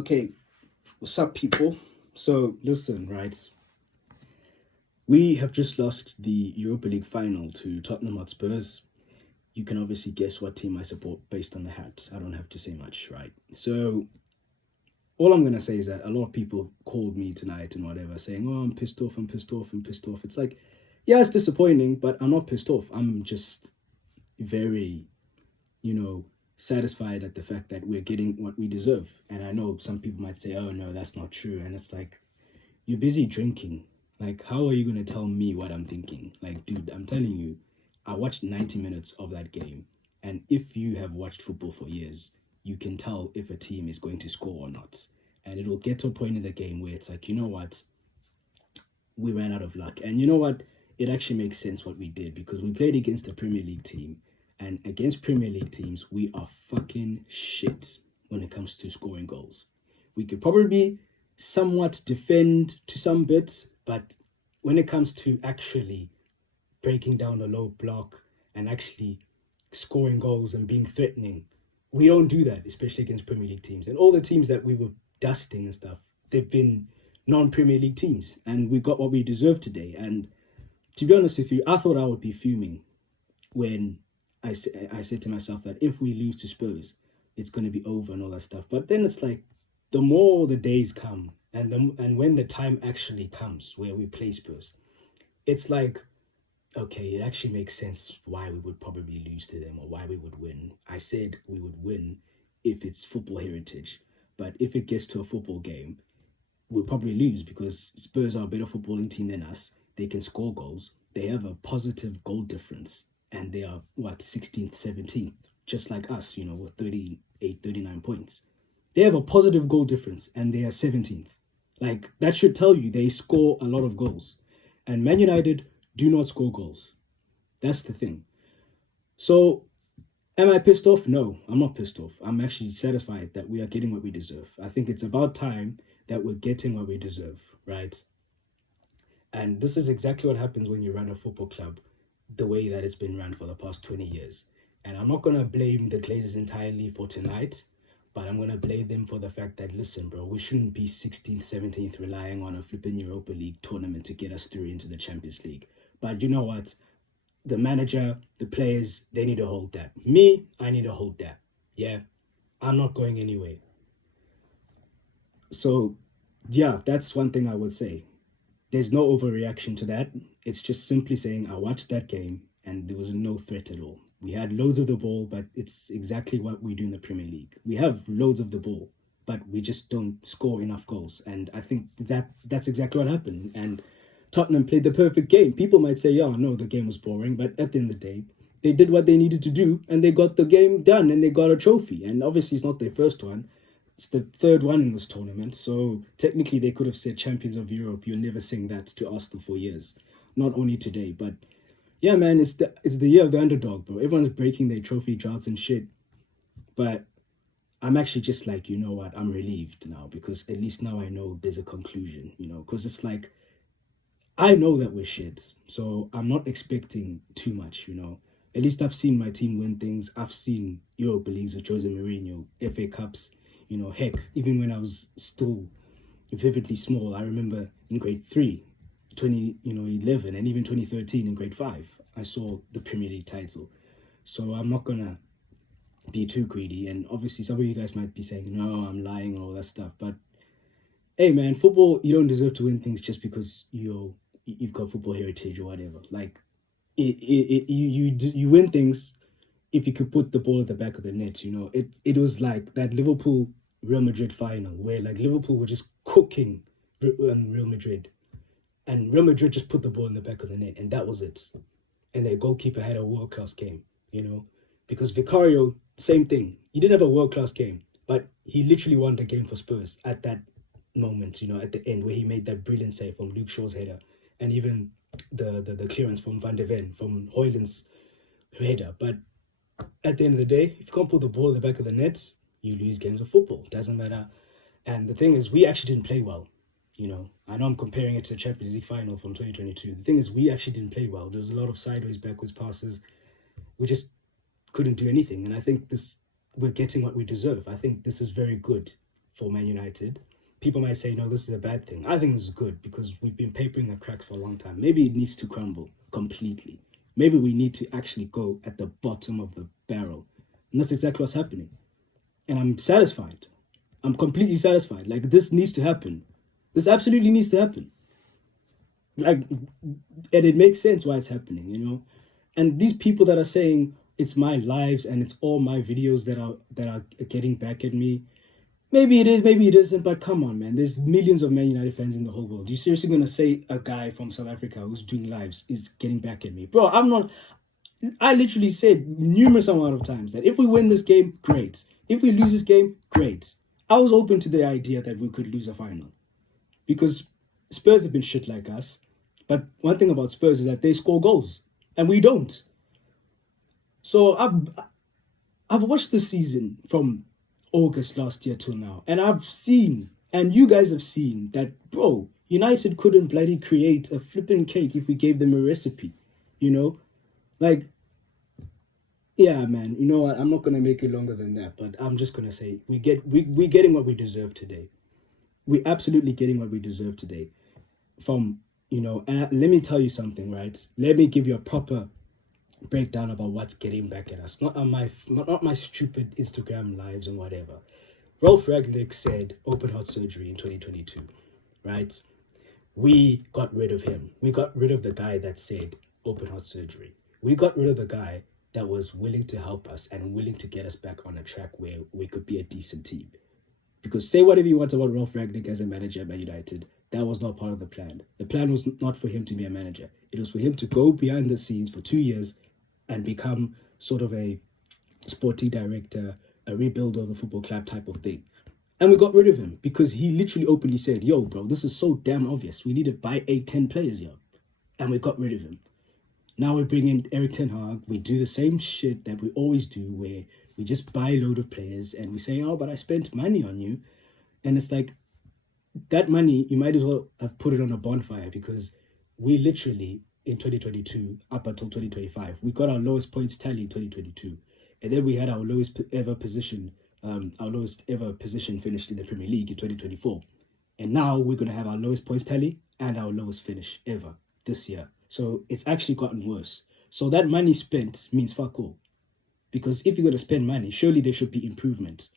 Okay, what's up, people? So, listen, right? We have just lost the Europa League final to Tottenham Hotspurs. You can obviously guess what team I support based on the hat. I don't have to say much, right? So, all I'm going to say is that a lot of people called me tonight and whatever, saying, oh, I'm pissed off, I'm pissed off, I'm pissed off. It's like, yeah, it's disappointing, but I'm not pissed off. I'm just very, satisfied at the fact that we're getting what we deserve. And I know some people might say, oh, no, that's not true. And it's like, you're busy drinking. Like, how are you going to tell me what I'm thinking? Like, dude, I'm telling you, I watched 90 minutes of that game. And if you have watched football for years, you can tell if a team is going to score or not. And it'll get to a point in the game where it's like, you know what? We ran out of luck. And you know what? It actually makes sense what we did because we played against a Premier League team. And against Premier League teams, we are fucking shit when it comes to scoring goals. We could probably somewhat defend to some bit, but when it comes to actually breaking down a low block and actually scoring goals and being threatening, we don't do that, especially against Premier League teams. And all the teams that we were dusting and stuff, they've been non-Premier League teams. And we got what we deserved today. And to be honest with you, I thought I would be fuming when I said to myself that if we lose to Spurs, it's going to be over and all that stuff. But then it's like, the more the days come and when the time actually comes where we play Spurs, it's like, okay, it actually makes sense why we would probably lose to them or why we would win. I said we would win if it's football heritage. But if it gets to a football game, we'll probably lose because Spurs are a better footballing team than us. They can score goals. They have a positive goal difference. And they are, 16th, 17th, just like us, with 38, 39 points. They have a positive goal difference, and they are 17th. Like, that should tell you they score a lot of goals. And Man United do not score goals. That's the thing. So, am I pissed off? No, I'm not pissed off. I'm actually satisfied that we are getting what we deserve. I think it's about time that we're getting what we deserve, right? And this is exactly what happens when you run a football club the way that it's been run for the past 20 years. And I'm not going to blame the Glazers entirely for tonight, but I'm going to blame them for the fact that, listen, bro, we shouldn't be 16th, 17th relying on a flipping Europa League tournament to get us through into the Champions League. But you know what? The manager, the players, they need to hold that. Me, I need to hold that. Yeah, I'm not going anywhere. So, yeah, that's one thing I would say. There's no overreaction to that. It's just simply saying I watched that game and there was no threat at all. We had loads of the ball, but it's exactly what we do in the Premier League. We have loads of the ball, but we just don't score enough goals. And I think that's exactly what happened. And Tottenham played the perfect game. People might say, yeah, no, the game was boring. But at the end of the day, they did what they needed to do and they got the game done and they got a trophy. And obviously it's not their first one. It's the third one in this tournament, so technically they could have said Champions of Europe. You'll never sing that to Arsenal for years. Not only today, but yeah, man, it's the year of the underdog, bro. Everyone's breaking their trophy droughts and shit. But I'm actually just like, you know what? I'm relieved now because at least now I know there's a conclusion, because it's like, I know that we're shit, so I'm not expecting too much, At least I've seen my team win things. I've seen Europa Leagues with Jose Mourinho, FA Cups. Heck, even when I was still vividly small, I remember in grade 3, 2011, and even 2013 in grade 5, I saw the Premier League title. So I'm not going to be too greedy. And obviously some of you guys might be saying, no, I'm lying and all that stuff. But hey, man, football, you don't deserve to win things just because you've got football heritage or whatever. Like, you win things if you could put the ball at the back of the net. It was like that Liverpool Real Madrid final where like Liverpool were just cooking Real Madrid and Real Madrid just put the ball in the back of the net and that was it. And their goalkeeper had a world-class game, because Vicario, same thing. He didn't have a world-class game, but he literally won the game for Spurs at that moment, at the end where he made that brilliant save from Luke Shaw's header and even the clearance from Van de Ven, from Højlund's header. But at the end of the day, if you can't put the ball in the back of the net, you lose games of football. Doesn't matter. And the thing is, we actually didn't play well. I know I'm comparing it to the Champions League final from 2022. The thing is, we actually didn't play well. There was a lot of sideways, backwards passes. We just couldn't do anything. And I think we're getting what we deserve. I think this is very good. for Man United. People might say, no, this is a bad thing. I think this is good because we've been papering the cracks for a long time. Maybe it needs to crumble completely. Maybe we need to actually go at the bottom of the barrel. And that's exactly what's happening. And I'm satisfied. I'm completely satisfied. Like, this needs to happen. This absolutely needs to happen. Like, and it makes sense why it's happening, you know? And these people that are saying it's my lives and it's all my videos that are getting back at me, maybe it is, maybe it isn't, but come on, man. There's millions of Man United fans in the whole world. You seriously going to say a guy from South Africa who's doing lives is getting back at me? Bro, I'm not... I literally said numerous amount of times that if we win this game, great. If we lose this game, great. I was open to the idea that we could lose a final. Because Spurs have been shit like us. But one thing about Spurs is that they score goals. And we don't. So I've watched the season from August last year till now. And I've seen, and you guys have seen, that, bro, United couldn't bloody create a flipping cake if we gave them a recipe. You know? Like, yeah, man, you know what? I'm not going to make it longer than that, but I'm just going to say we're getting what we deserve today. We're absolutely getting what we deserve today. From, you know, and let me tell you something, right? Let me give you a proper breakdown about what's getting back at us. Not my stupid Instagram lives and whatever. Rolf Ragnick said open heart surgery in 2022, right? We got rid of him. We got rid of the guy that said open heart surgery. We got rid of the guy that was willing to help us and willing to get us back on a track where we could be a decent team. Because say whatever you want about Rolf Ragnick as a manager at Man United, that was not part of the plan. The plan was not for him to be a manager. It was for him to go behind the scenes for 2 years and become sort of a sporting director, a rebuilder of the football club type of thing. And we got rid of him because he literally openly said, yo, bro, this is so damn obvious. We need to buy 10 players here. And we got rid of him. Now we bring in Erik ten Hag. We do the same shit that we always do where we just buy a load of players and we say, oh, but I spent money on you. And it's like, that money, you might as well have put it on a bonfire because we literally, in 2022, up until 2025, we got our lowest points tally in 2022. And then we had our lowest ever position finished in the Premier League in 2024. And now we're going to have our lowest points tally and our lowest finish ever this year. So it's actually gotten worse. So that money spent means fuck all. Because if you're going to spend money, surely there should be improvement.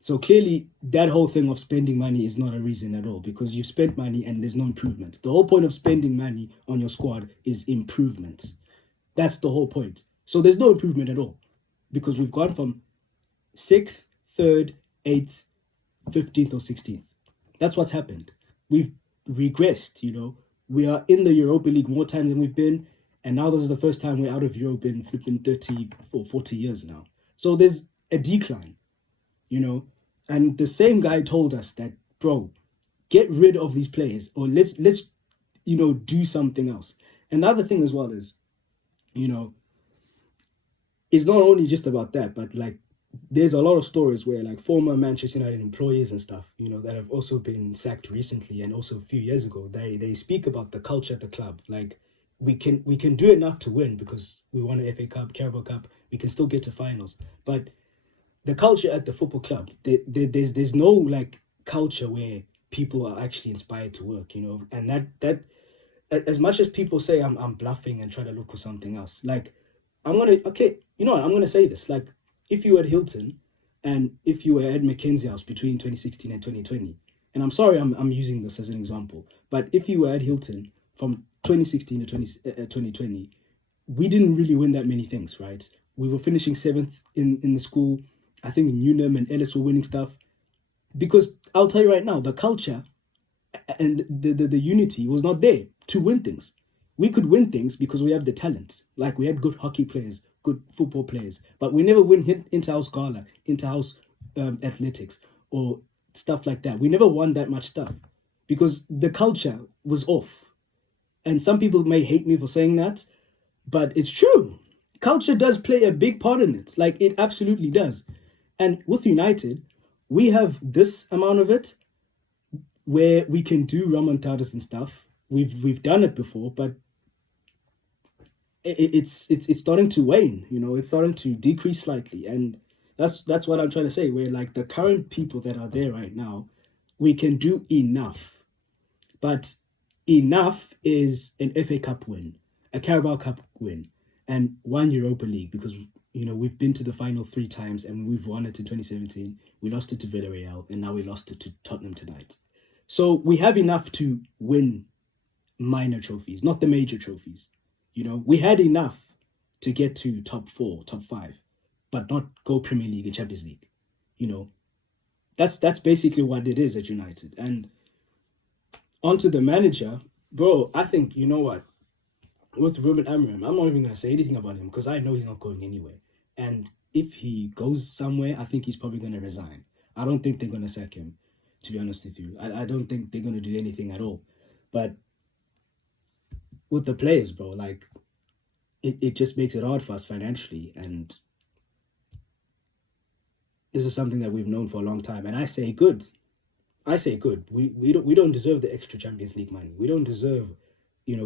So clearly, that whole thing of spending money is not a reason at all because you've spent money and there's no improvement. The whole point of spending money on your squad is improvement. That's the whole point. So there's no improvement at all because we've gone from 6th, 3rd, 8th, 15th or 16th. That's what's happened. We've regressed, you know. We are in the Europa League more times than we've been. And now this is the first time we're out of Europe in flipping 30 or 40 years now. So there's a decline, you know. And the same guy told us that, bro, get rid of these players or let's you know, do something else. And the other thing as well is, you know, it's not only just about that, but like there's a lot of stories where like former Manchester United employees and stuff, you know, that have also been sacked recently and also a few years ago, they speak about the culture at the club. Like we can do enough to win because we won an FA Cup, Carabao Cup, we can still get to finals. But the culture at the football club, there's no like culture where people are actually inspired to work, you know, and that as much as people say I'm bluffing and try to look for something else, like I'm gonna say this, like if you were at Hilton and if you were at Mckenzie House between 2016 and 2020, and I'm sorry I'm using this as an example, but if you were at Hilton from 2016 to 2020, we didn't really win that many things, right? We were finishing 7th in the school. I think Newnham and Ellis were winning stuff. Because I'll tell you right now, the culture and the unity was not there to win things. We could win things because we have the talent. Like we had good hockey players, good football players, but we never win inter-house gala, inter-house athletics or stuff like that. We never won that much stuff because the culture was off. And some people may hate me for saying that, but it's true. Culture does play a big part in it. Like it absolutely does. And with United, we have this amount of it where we can do remontadas and stuff. We've done it before, but it's starting to wane, you know, it's starting to decrease slightly. And That's what I'm trying to say. Where like the current people that are there right now, we can do enough, but enough is an FA Cup win, a Carabao Cup win, and one Europa League because we've been to the final 3 times and we've won it in 2017. We lost it to Villarreal and now we lost it to Tottenham tonight. So we have enough to win minor trophies, not the major trophies. We had enough to get to top 4, top 5, but not go Premier League and Champions League. You know, that's basically what it is at United. And onto the manager, bro. I think you know what with Ruben Amorim, I'm not even gonna say anything about him because I know he's not going anywhere. And if he goes somewhere, I think he's probably gonna resign. I don't think they're gonna sack him. To be honest with you, I don't think they're gonna do anything at all. But with the players, bro, like it just makes it hard for us financially, and this is something that we've known for a long time. And I say good. I say good. We don't deserve the extra Champions League money. We don't deserve,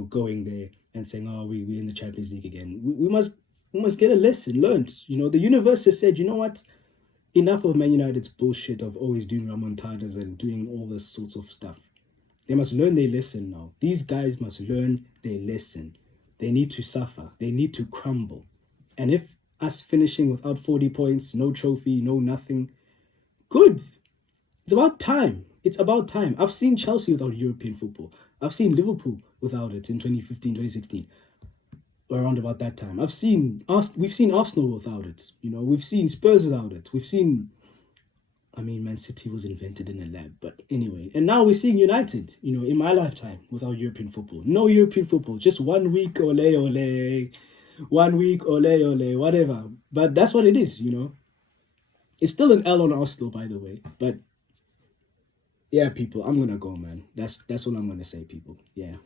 going there and saying, "Oh, we in the Champions League again." We must get a lesson learned. The universe has said, you know what? Enough of Man United's bullshit of always doing remontadas and doing all this sorts of stuff. They must learn their lesson now. These guys must learn their lesson. They need to suffer. They need to crumble. And if us finishing without 40 points, no trophy, no nothing, good. It's about time. It's about time. I've seen Chelsea without European football. I've seen Liverpool without it in 2015, 2016. Around about that time. We've seen Arsenal without it. We've seen Spurs without it. Man City was invented in a lab. But anyway, and now we're seeing United, in my lifetime without European football. No European football. Just 1 week, ole, ole. 1 week, ole, ole, whatever. But that's what it is, It's still an L on Arsenal, by the way. But yeah, people, I'm gonna go, man. That's all I'm gonna say, people. Yeah.